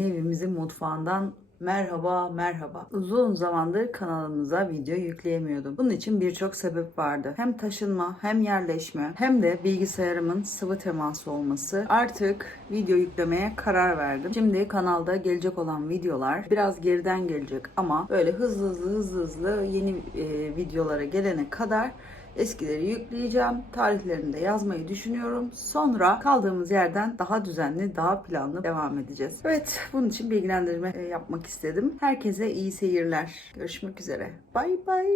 Evimizin mutfağından merhaba merhaba. Uzun zamandır kanalımıza video yükleyemiyordum. Bunun için birçok sebep vardı. Hem taşınma, hem yerleşme, hem de bilgisayarımın sıvı teması olması. Artık video yüklemeye karar verdim. Şimdi kanalda gelecek olan videolar biraz geriden gelecek ama böyle hızlı hızlı hızlı hızlı yeni e, videolara gelene kadar Eskileri yükleyeceğim. Tarihlerini de yazmayı düşünüyorum. Sonra kaldığımız yerden daha düzenli, daha planlı devam edeceğiz. Evet, bunun için bilgilendirme e, yapmak istedim. Herkese iyi seyirler. Görüşmek üzere. Bay bay.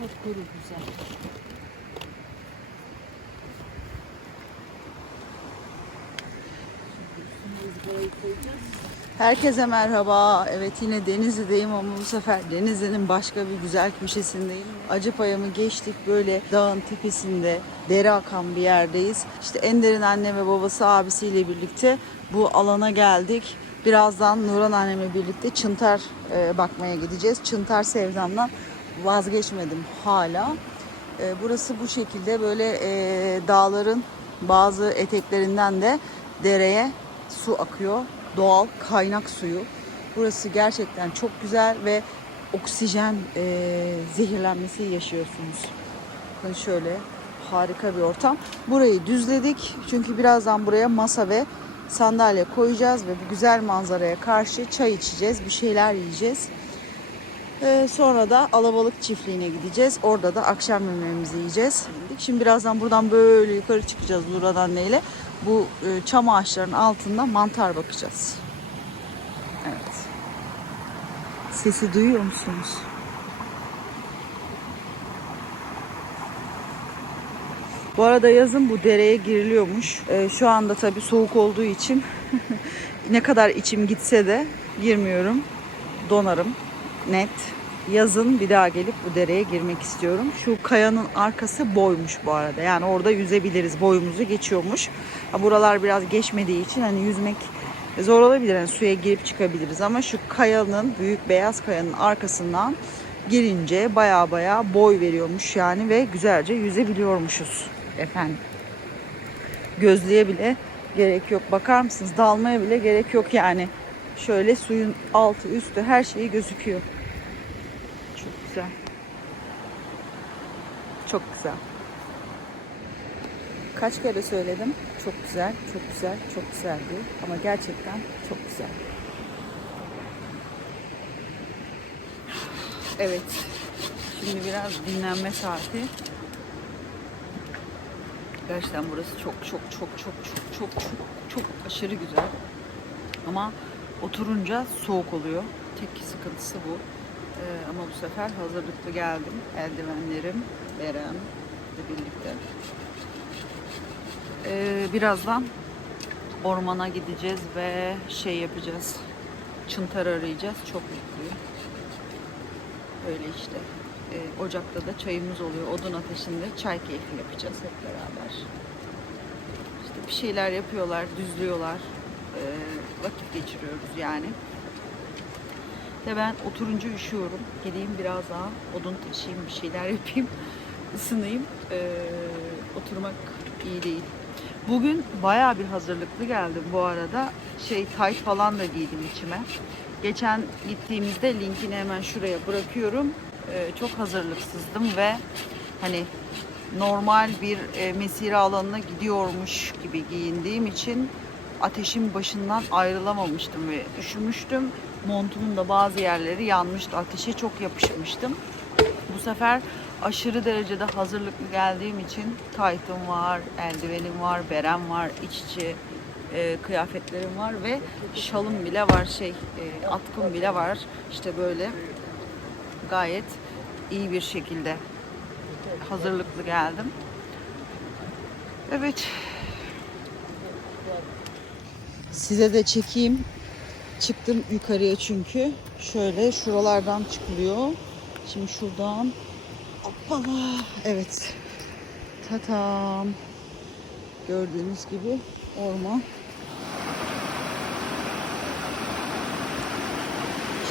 Çok kuru güzel. Herkese merhaba. Evet yine Denizli'deyim ama bu sefer Denizli'nin başka bir güzel köşesindeyim. Acıpayam'ı geçtik böyle dağın tepesinde dere akan bir yerdeyiz. İşte Ender'in anne ve babası abisiyle birlikte bu alana geldik. Birazdan Nuran annemle birlikte çıntar e, bakmaya gideceğiz. Çıntar sevdamdan vazgeçmedim hala. E, burası bu şekilde böyle e, dağların bazı eteklerinden de dereye su akıyor. Doğal kaynak suyu. Burası gerçekten çok güzel ve oksijen e, zehirlenmesi yaşıyorsunuz. Bakın şöyle harika bir ortam. Burayı düzledik çünkü birazdan buraya masa ve sandalye koyacağız ve bu güzel manzaraya karşı çay içeceğiz, bir şeyler yiyeceğiz. Ee, sonra da Alabalık çiftliğine gideceğiz. Orada da akşam yemeğimizi yiyeceğiz. Şimdi birazdan buradan böyle yukarı çıkacağız Nurhan anneyle. Bu e, çam ağaçlarının altında mantar bakacağız. Evet. Sesi duyuyor musunuz? Bu arada yazın bu dereye giriliyormuş. Ee, şu anda tabii soğuk olduğu için ne kadar içim gitse de girmiyorum. Donarım. Net. Yazın bir daha gelip bu dereye girmek istiyorum. Şu kayanın arkası boymuş bu arada. Yani orada yüzebiliriz. Boyumuzu geçiyormuş. Buralar biraz geçmediği için hani yüzmek zor olabilir. Yani suya girip çıkabiliriz ama şu kayanın, büyük beyaz kayanın arkasından girince baya baya boy veriyormuş yani ve güzelce yüzebiliyormuşuz efendim. Gözlüğe bile gerek yok. Bakar mısınız? Dalmaya bile gerek yok yani. Şöyle suyun altı üstü her şeyi gözüküyor. Çok güzel. Çok güzel. Kaç kere söyledim. Çok güzel, çok güzel, çok güzel diye. Ama gerçekten çok güzel. Evet. Şimdi biraz dinlenme saati. Gerçekten burası çok çok çok çok çok çok çok çok aşırı güzel. Ama oturunca soğuk oluyor. Tek sıkıntısı bu. Ee, ama bu sefer hazırlıklı geldim. Eldivenlerim, Beren birlikte. Ee, birazdan ormana gideceğiz ve şey yapacağız. Çıntar arayacağız. Çok mutluyum. Öyle işte. Ee, ocakta da çayımız oluyor. Odun ateşinde çay keyfi yapacağız hep beraber. İşte bir şeyler yapıyorlar, düzlüyorlar. Ee, vakit geçiriyoruz yani. Ve ben oturunca üşüyorum. Gideyim biraz daha odun taşıyayım, bir şeyler yapayım, ısınayım. Ee, oturmak iyi değil. Bugün bayağı bir hazırlıklı geldim bu arada. Şey tayt falan da giydim içime. Geçen gittiğimizde linkini hemen şuraya bırakıyorum. Ee, çok hazırlıksızdım ve hani normal bir e, mesire alanına gidiyormuş gibi giyindiğim için ateşin başından ayrılamamıştım ve üşümüştüm. Montumun da bazı yerleri yanmıştı. Ateşe çok yapışmıştım. Bu sefer aşırı derecede hazırlıklı geldiğim için taytım var, eldivenim var, berem var, iç içi e, kıyafetlerim var ve şalım bile var, şey e, atkım bile var. İşte böyle gayet iyi bir şekilde hazırlıklı geldim. Evet. Size de çekeyim. Çıktım yukarıya çünkü. Şöyle şuralardan çıkılıyor. Şimdi şuradan Hoppala. Evet. Tatam. Gördüğünüz gibi orman.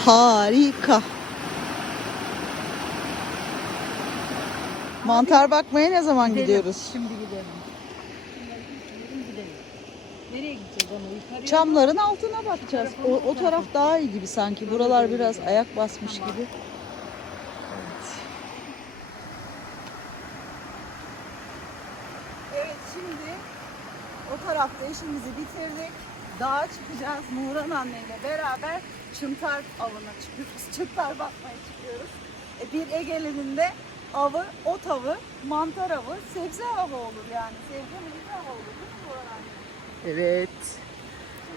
Harika. Mantar bakmaya ne zaman gidelim. gidiyoruz? Şimdi gidelim. gidelim. Nereye gideceğiz onu? Çamların altına bakacağız. O, o taraf daha iyi gibi sanki. Buralar biraz ayak basmış gibi. İşimizi bitirdik. Dağa çıkacağız Nuran anneyle beraber çıntar avına çıkıyoruz. Çıntar bakmaya çıkıyoruz. E, bir Ege'linin de avı, ot avı, mantar avı, sebze avı olur yani. Sebze meyve avı olur değil mi Nuran anne? Evet.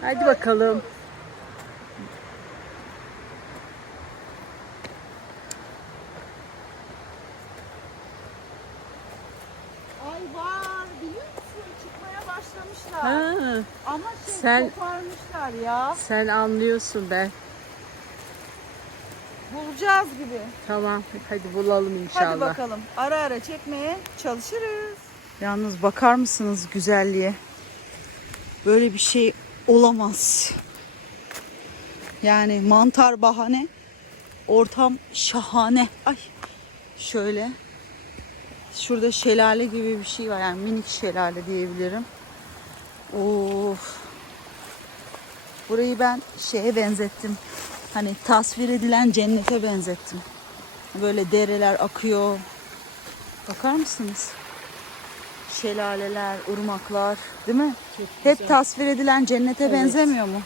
Hadi bakalım. Ay var biliyor musun? Çıkmaya başlamışlar. Ama şey Sen- koparmışlar ya. sen anlıyorsun ben. Bulacağız gibi. Tamam hadi bulalım inşallah. Hadi bakalım. Ara ara çekmeye çalışırız. Yalnız bakar mısınız güzelliğe? Böyle bir şey olamaz. Yani mantar bahane. Ortam şahane. Ay şöyle. Şurada şelale gibi bir şey var. Yani minik şelale diyebilirim. Of. Burayı ben şeye benzettim. Hani tasvir edilen cennete benzettim. Böyle dereler akıyor. Bakar mısınız? Şelaleler, ırmaklar, değil mi? Çok Hep güzel. tasvir edilen cennete Evet. benzemiyor mu?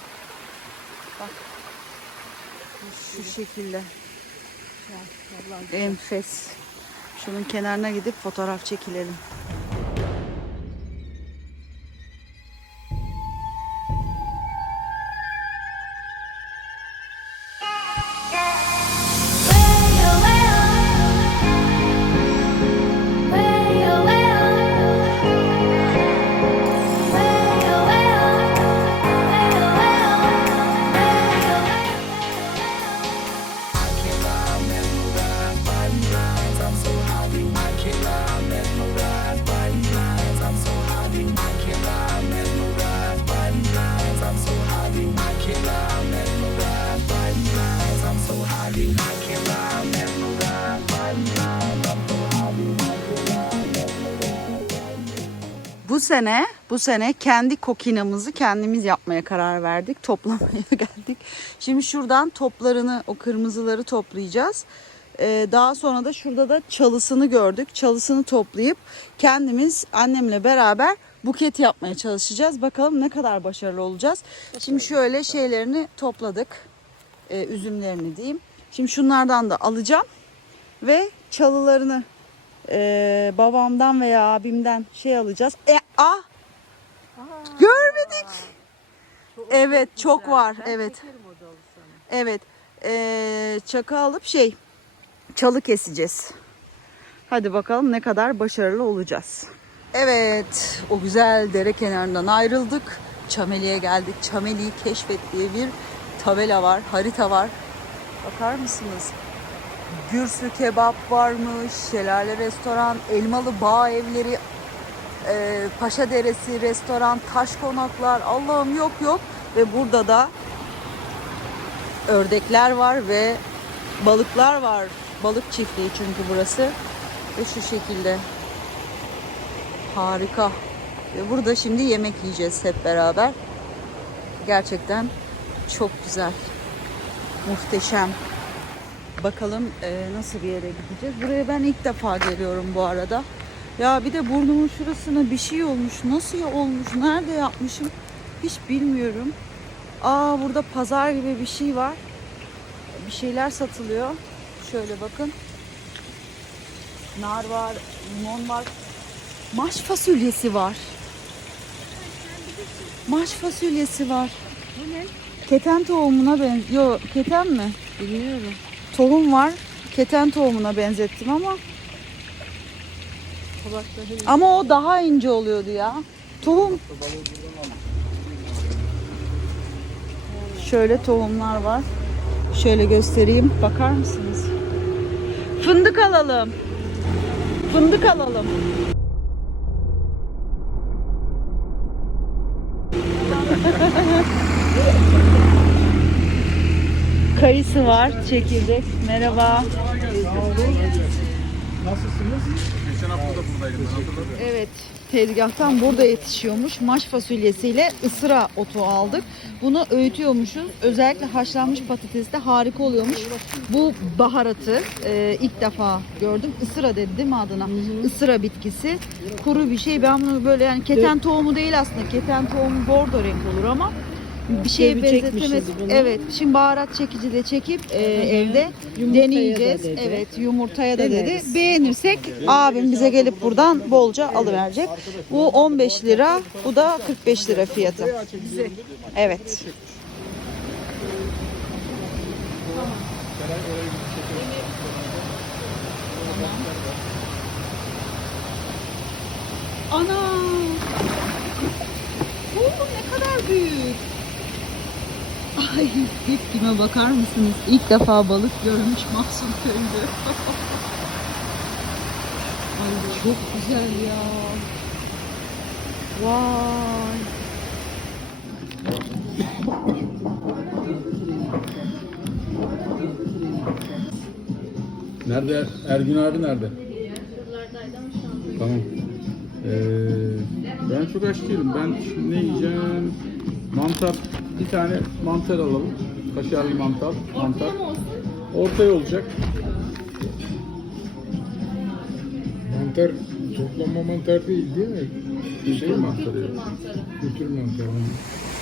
Bak. Şu şekilde. Enfes. Şunun kenarına gidip fotoğraf çekilelim. Sene, bu sene kendi kokinamızı kendimiz yapmaya karar verdik. Toplamaya geldik. Şimdi şuradan toplarını, o kırmızıları toplayacağız. Ee, daha sonra da şurada da çalısını gördük. Çalısını toplayıp kendimiz annemle beraber buket yapmaya çalışacağız. Bakalım ne kadar başarılı olacağız. Şimdi şöyle şeylerini topladık. Ee, üzümlerini diyeyim. Şimdi şunlardan da alacağım ve çalılarını e, babamdan veya abimden şey alacağız. E, ah görmedik. Evet çok var. Evet. Evet. E, çaka alıp şey çalı keseceğiz. Hadi bakalım ne kadar başarılı olacağız. Evet, o güzel dere kenarından ayrıldık. Çameli'ye geldik. Çameli'yi keşfet diye bir tabela var, harita var. Bakar mısınız? Gürsü kebap varmış, şelale restoran, elmalı bağ evleri, e, Paşa Deresi restoran, taş konaklar. Allah'ım yok yok. Ve burada da ördekler var ve balıklar var. Balık çiftliği çünkü burası. Ve şu şekilde. Harika. Ve burada şimdi yemek yiyeceğiz hep beraber. Gerçekten çok güzel. Muhteşem. Bakalım e, nasıl bir yere gideceğiz. Buraya ben ilk defa geliyorum bu arada. Ya bir de burnumun şurasına bir şey olmuş. Nasıl ya olmuş? Nerede yapmışım? Hiç bilmiyorum. Aa burada pazar gibi bir şey var. Bir şeyler satılıyor. Şöyle bakın. Nar var, limon var. Maş fasulyesi var. Maş fasulyesi var. Bu ne? Keten tohumuna benziyor. Keten mi? Bilmiyorum. Tohum var. Keten tohumuna benzettim ama Ama o daha ince oluyordu ya. Tohum. Şöyle tohumlar var. Şöyle göstereyim. Bakar mısınız? Fındık alalım. Fındık alalım. Kayısı var, çekirdek. Merhaba. Nasılsınız? Geçen hafta da buradaydım ben hatırladım. Evet, tezgahtan burada yetişiyormuş. Maş fasulyesiyle ısıra otu aldık. Bunu öğütüyormuşuz. Özellikle haşlanmış patateste harika oluyormuş. Bu baharatı e, ilk defa gördüm. Isıra dedi değil mi adına? Isıra bitkisi. Kuru bir şey. Ben bunu böyle yani keten tohumu değil aslında. Keten tohumu bordo renk olur ama bir şeye benzetemez. bunu. Evet. Şimdi baharat çekici de çekip e, evde Yumurtaya da deneyeceğiz. dedi. Evet, yumurtaya da dedi. Deneriz. Beğenirsek abim bize gelip buradan bolca alıverecek. Bu 15 lira, bu da 45 lira fiyatı. Evet. Ana! Oo, ne kadar büyük. Ay hepsine bakar mısınız? İlk defa balık görmüş Mahsun Köylü. Ay çok güzel ya. Vay. Nerede? Ergün abi nerede? Tamam. Ee, ben çok aç değilim. Ben şimdi ne yiyeceğim? Mantar. Bir tane mantar alalım. Kaşarlı mantar. Mantar. Ortaya olacak. Mantar toplanma mantar değil değil mi? Şey mantarı. Kültür mantarı.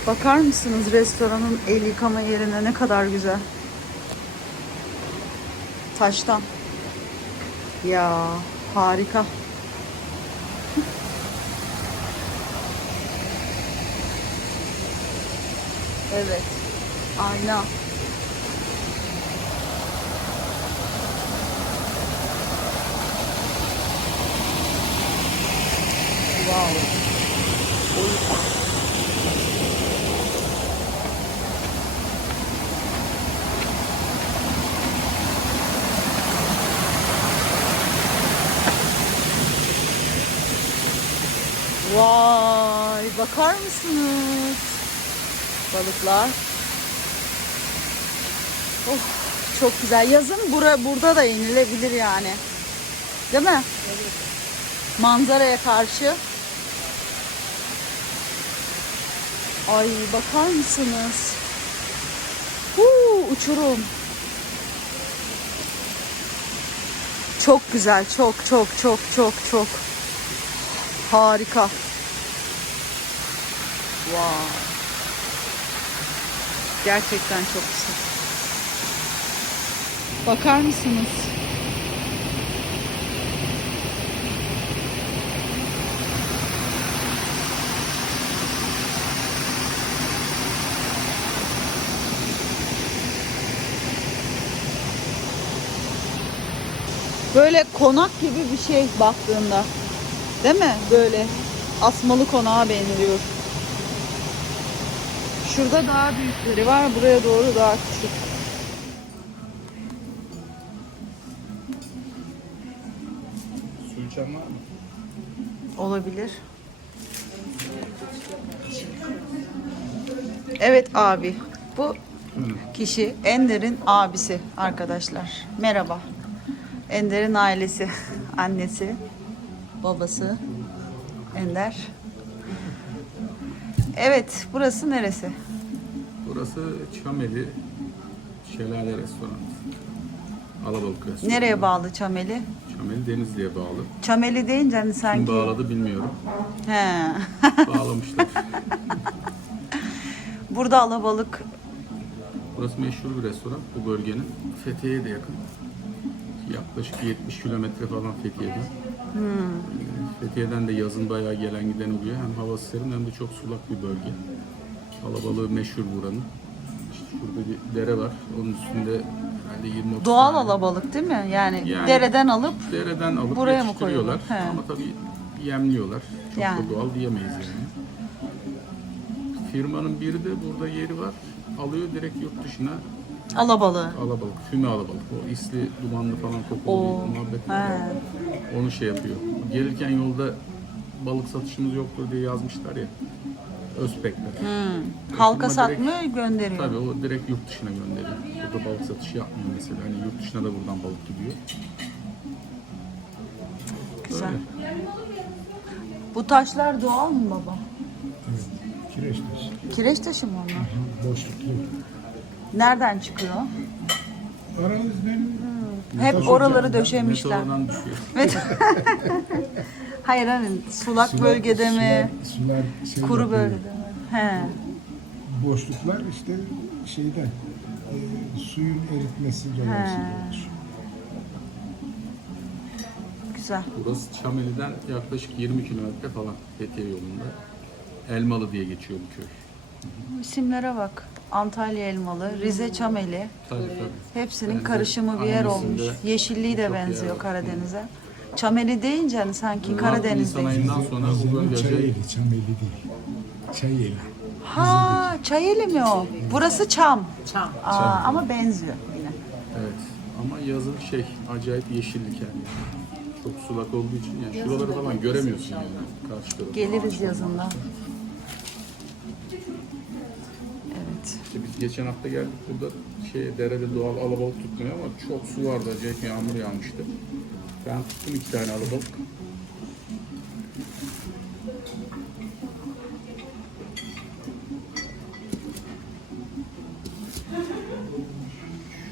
Bakar mısınız restoranın el yıkama yerine ne kadar güzel. Taştan. Ya harika. Evet. Ayna. Wow. Vay bakar mısınız? Balıklar. Oh çok güzel. Yazın bura, burada da inilebilir yani. Değil mi? Manzaraya karşı. Ay bakar mısınız? Huu, uçurum. Çok güzel. Çok çok çok çok çok. Harika. Wow. Gerçekten çok güzel. Bakar mısınız? Böyle konak gibi bir şey baktığında. Değil mi? Böyle asmalı konağa benziyor. Şurada daha büyükleri var. Buraya doğru daha küçük. Su içen var mı? Olabilir. Evet abi. Bu kişi Ender'in abisi arkadaşlar. Merhaba. Ender'in ailesi, annesi, babası Ender. Evet, burası neresi? Burası Çameli Şelale Restoranı. Alabalık restoranı. Nereye bağlı Çameli? Çameli Denizli'ye bağlı. Çameli deyince hani Kim sanki... bağladı bilmiyorum. He. Bağlamışlar. Burada alabalık Burası meşhur bir restoran bu bölgenin. Fethiye'ye de yakın. Yaklaşık 70 kilometre falan Fethiye'den. Ee, Fethiye'den de yazın bayağı gelen giden oluyor. Hem havası serin hem de çok sulak bir bölge. Alabalığı meşhur buranın. İşte şurada bir dere var. Onun üstünde herhalde 20 doğal tane. alabalık değil mi? Yani, Yani- dereden alıp Dereden alıp Buraya mı yetiştiriyorlar. koyuyorlar? He. Ama tabii yemliyorlar. Çok Yani. da doğal diyemeyiz yani. Firmanın biri de burada yeri var. Alıyor direkt yurt dışına alabalığı. alabalık, füme alabalık. O isli, dumanlı falan kokulu Oo. bir muhabbet. He. Onu şey yapıyor. Gelirken yolda balık satışımız yoktur diye yazmışlar ya. Özbekler. Halka Ama satmıyor gönderiyor. Tabii o direkt yurt dışına gönderiyor. Burada balık satışı yapmıyor mesela. Hani yurt dışına da buradan balık gidiyor. Güzel. Öyle. Bu taşlar doğal mı baba? Evet. Kireç taşı. Kireç taşı mı onlar? Boşluklu. Nereden çıkıyor? Aramızdan Hep oraları döşemişler. Meteordan düşüyor. Hayır hani sulak bölgede mi? Sular, şey Kuru yapıyor. bölgede mi? He. Boşluklar işte şeyden e, suyun eritmesi dolayısıyla oluşuyor. Güzel. Burası Çameli'den yaklaşık 20 kilometre falan Fethiye yolunda. Elmalı diye geçiyor bu köy. İsimlere bak. Antalya elmalı, Rize çameli. Tabii tabii. Hepsinin Benzer. karışımı bir yer Annesinde olmuş. Yeşilliği de çok yer benziyor var. Karadeniz'e. Çameli deyince hani sanki Nisan Karadeniz'de. ayından sonra bu bölge acayip Çayeli, Çameli değil. Çayeli. Ha, Çayeli mi o? Burası Çam. Çam. Aa, ama benziyor yine. Evet. Ama yazın şey acayip yeşillik yani. Çok sulak olduğu için yani şuraları falan göremiyorsun yani karşı tarafı. Geliriz yazında. Geçen hafta geldik burada şey derede doğal alabalık tutmuyor ama çok su vardı acayip yağmur yağmıştı. Ben tuttum iki tane alabalık.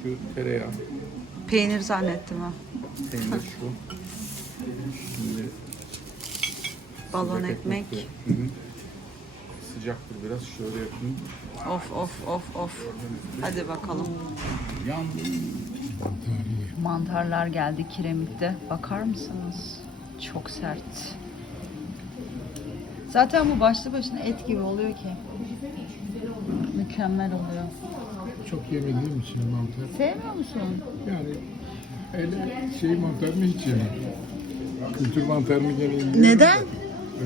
Şu tereyağı, Peynir zannettim ha. peynir şu. Şimdi Balon ekmek. Hı hı. Sıcaktır biraz şöyle yapayım. Of of of of. Hadi bakalım. Yandım. Mantarlar geldi kiremitte. Bakar mısınız? Çok sert. Zaten bu başlı başına et gibi oluyor ki. Mükemmel oluyor. Çok yemediğim için mantar. Sevmiyor musun? Yani öyle şey mantarını hiç yemem. Kültür mantarını yiyorum. Neden?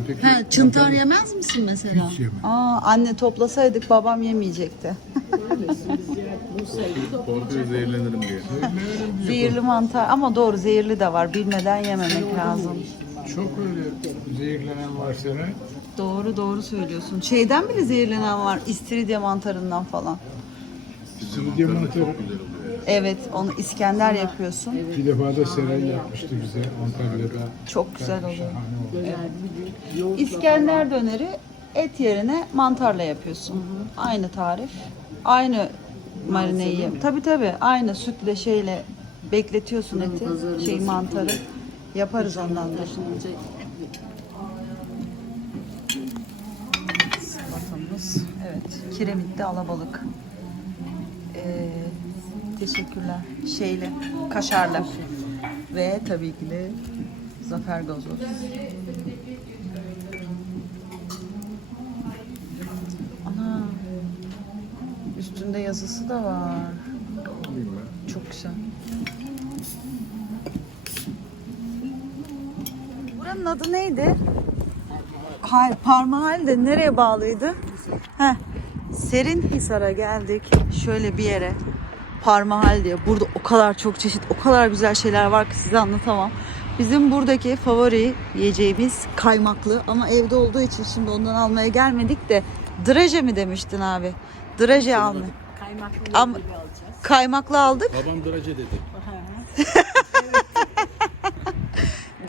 Öteki He, çıntar mantarı yemez misin mesela? Hiç yemem. Aa, anne toplasaydık babam yemeyecekti. Korkuyor zehirlenirim diye. Zehirli mantar ama doğru zehirli de var. Bilmeden yememek lazım. Çok öyle zehirlenen var sana. Doğru doğru söylüyorsun. Şeyden bile zehirlenen var. İstiridye mantarından falan. Sürücü mantarı Çok güzel oluyor. Evet onu İskender yapıyorsun. bir defa da Seray yapmıştı bize Antalya'da. Çok güzel oluyor. Şahane oldu. İskender döneri et yerine mantarla yapıyorsun. Aynı tarif. Aynı marineyi. Tabi tabi aynı sütle şeyle bekletiyorsun eti. Şey mantarı. Yaparız ondan da. Salatamız. Evet. Kiremitte alabalık. Teşekkürler. Şeyle, kaşarla. Ve tabii ki de zafer gazoz. Ana. Üstünde yazısı da var. Çok güzel. Buranın adı neydi? Hayır, Parmahal de nereye bağlıydı? Heh. Serinhisar'a geldik. Şöyle bir yere. Parmahal diye. Burada o kadar çok çeşit, o kadar güzel şeyler var ki size anlatamam. Bizim buradaki favori yiyeceğimiz kaymaklı ama evde olduğu için şimdi ondan almaya gelmedik de draje mi demiştin abi? Draje alma. Kaymaklı gibi alacağız. Kaymaklı aldık. Babam derece dedi.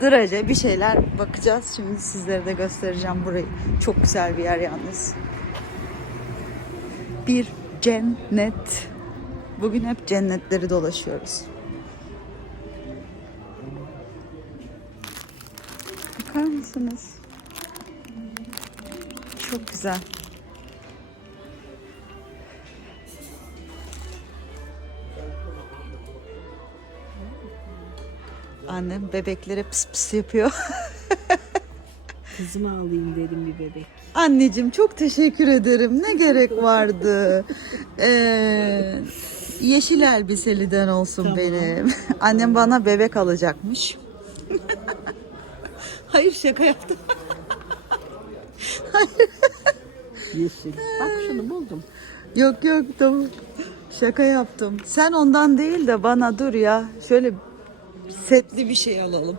Draje bir şeyler bakacağız. Şimdi sizlere de göstereceğim burayı. Çok güzel bir yer yalnız. Bir cennet. Bugün hep cennetleri dolaşıyoruz. Bakar mısınız? Çok güzel. Annem bebeklere pıs pıs yapıyor. Kızımı alayım dedim bir bebek. Anneciğim çok teşekkür ederim. Ne gerek vardı? Ee, yeşil elbiseliden olsun benim. Annem bana bebek alacakmış. Hayır şaka yaptım. Yeşil. Bak şunu buldum. Yok yok tamam. Şaka yaptım. Sen ondan değil de bana dur ya. Şöyle setli bir şey alalım.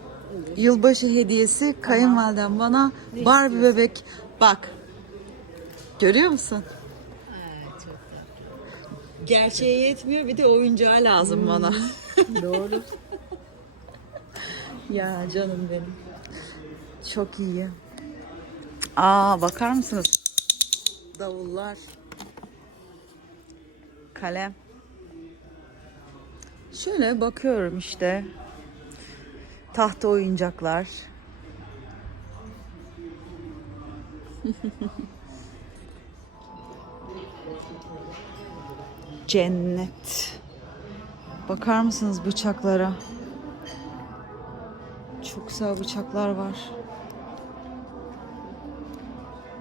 Yılbaşı hediyesi kayınvalidem bana Barbie bebek. Bak. Görüyor musun? Gerçeğe yetmiyor bir de oyuncağı lazım bana. Doğru. Ya canım benim. Çok iyi. Aa bakar mısınız? Davullar. Kalem. Şöyle bakıyorum işte. Tahta oyuncaklar. Cennet. Bakar mısınız bıçaklara? Çok güzel bıçaklar var.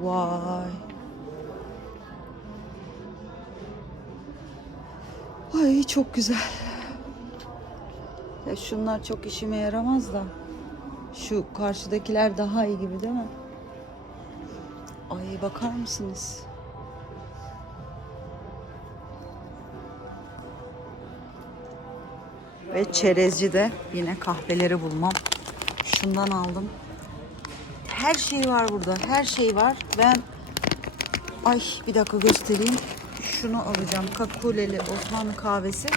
Vay. Ay çok güzel. Ya şunlar çok işime yaramaz da. Şu karşıdakiler daha iyi gibi değil mi? Ay bakar mısınız? Ve çerezcide yine kahveleri bulmam. Şundan aldım. Her şey var burada. Her şey var. Ben ay bir dakika göstereyim. Şunu alacağım. Kakuleli Osmanlı kahvesi.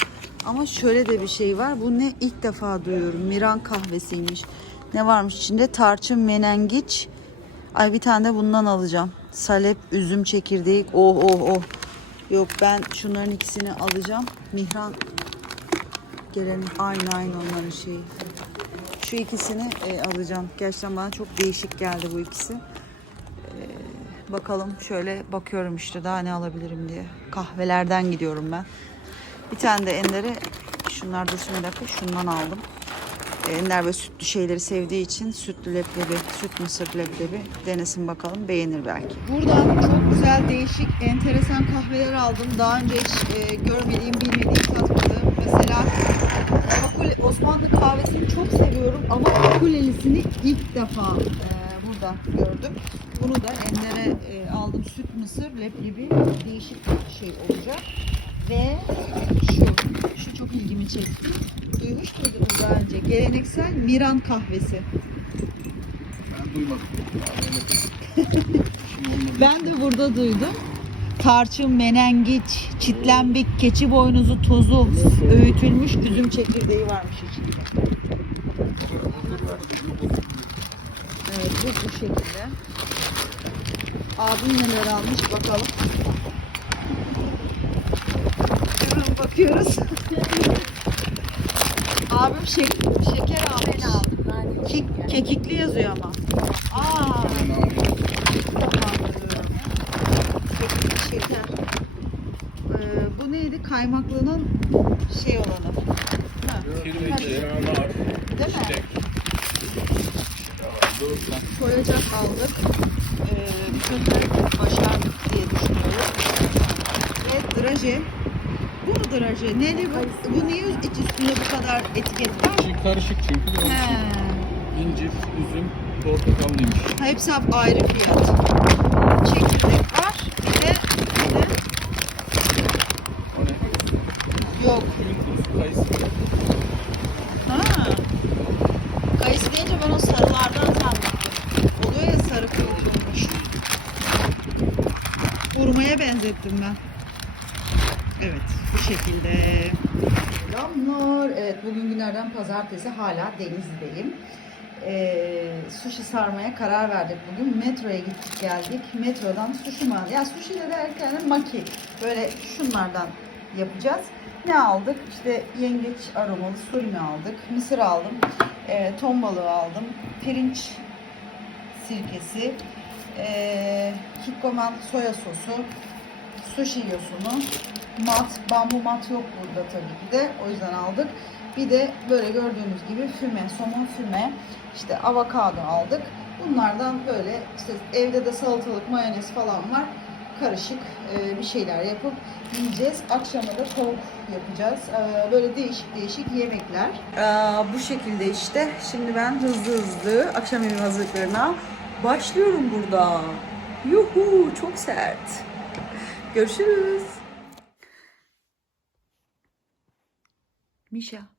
Ama şöyle de bir şey var. Bu ne? İlk defa duyuyorum. Miran kahvesiymiş. Ne varmış içinde? Tarçın, menengiç. Ay bir tane de bundan alacağım. Salep, üzüm çekirdeği. Oh oh oh. Yok ben şunların ikisini alacağım. Mihran gelen aynı aynı onların şeyi. Şu ikisini e, alacağım. Gerçekten bana çok değişik geldi bu ikisi. E, bakalım şöyle bakıyorum işte daha ne alabilirim diye. Kahvelerden gidiyorum ben. Bir tane de Ender'e şunlar bir dakika şundan aldım. E, Ender böyle sütlü şeyleri sevdiği için sütlü leblebi, süt mısır leblebi denesin bakalım beğenir belki. Buradan çok güzel değişik enteresan kahveler aldım. Daha önce hiç e, görmediğim, bilmediğim, tatmadığım. Mesela Kakule, Osmanlı kahvesini çok seviyorum ama Kakulelisini ilk defa e, burada gördüm. Bunu da Ender'e e, aldım. Süt mısır, leblebi değişik bir şey olacak. Ve şu, şu çok ilgimi çekti. Duymuş muydunuz daha önce? Geleneksel Miran kahvesi. Ben duymadım. Ben de burada duydum. Tarçın, menengiç, çitlenbik, keçi boynuzu tozu, öğütülmüş üzüm çekirdeği varmış içinde. Evet bu bu şekilde. Abim neler almış bakalım. Hemen bakıyoruz. Abim şek şeker almış. Ke- kekikli yazıyor ama. Aa. Kekikli şeker. Ee, bu neydi? Kaymaklının şey olanı. Ha, değil mi? Koyacak aldık. Ee, bir sefer başardık diye düşünüyorum. Ve draje. Draje? Neli bu? Bu niye iç üstünde bu kadar etiket var? Şey karışık çünkü. biraz He. İncir, üzüm, portakallıymış. Hepsi hep ayrı fiyat. Çekirdek var. Bir de, bir de O ne? yok. Kayısı. Ha. Kayısı deyince ben o sarılardan zannettim. Oluyor ya sarı kurutulmuş. Hurmaya benzettim ben. Şekilde. Selamlar. Evet bugün günlerden pazartesi hala Denizli'deyim. Ee, sushi sarmaya karar verdik bugün. Metroya gittik geldik. Metrodan sushi mi Ya sushi de derken maki. Böyle şunlardan yapacağız. Ne aldık? İşte yengeç aromalı surimi aldık. Mısır aldım. E, ton balığı aldım. Pirinç sirkesi. E, kikkoman soya sosu. Sushi yosunu. Mat, bambu mat yok burada tabii ki de. O yüzden aldık. Bir de böyle gördüğünüz gibi füme, somon füme, işte avokado aldık. Bunlardan böyle işte evde de salatalık, mayonez falan var. Karışık e, bir şeyler yapıp yiyeceğiz. Akşama da tavuk yapacağız. E, böyle değişik değişik yemekler. bu şekilde işte. Şimdi ben hızlı hızlı akşam yemeği hazırlıklarına başlıyorum burada. Yuhu çok sert. Görüşürüz. Mişa.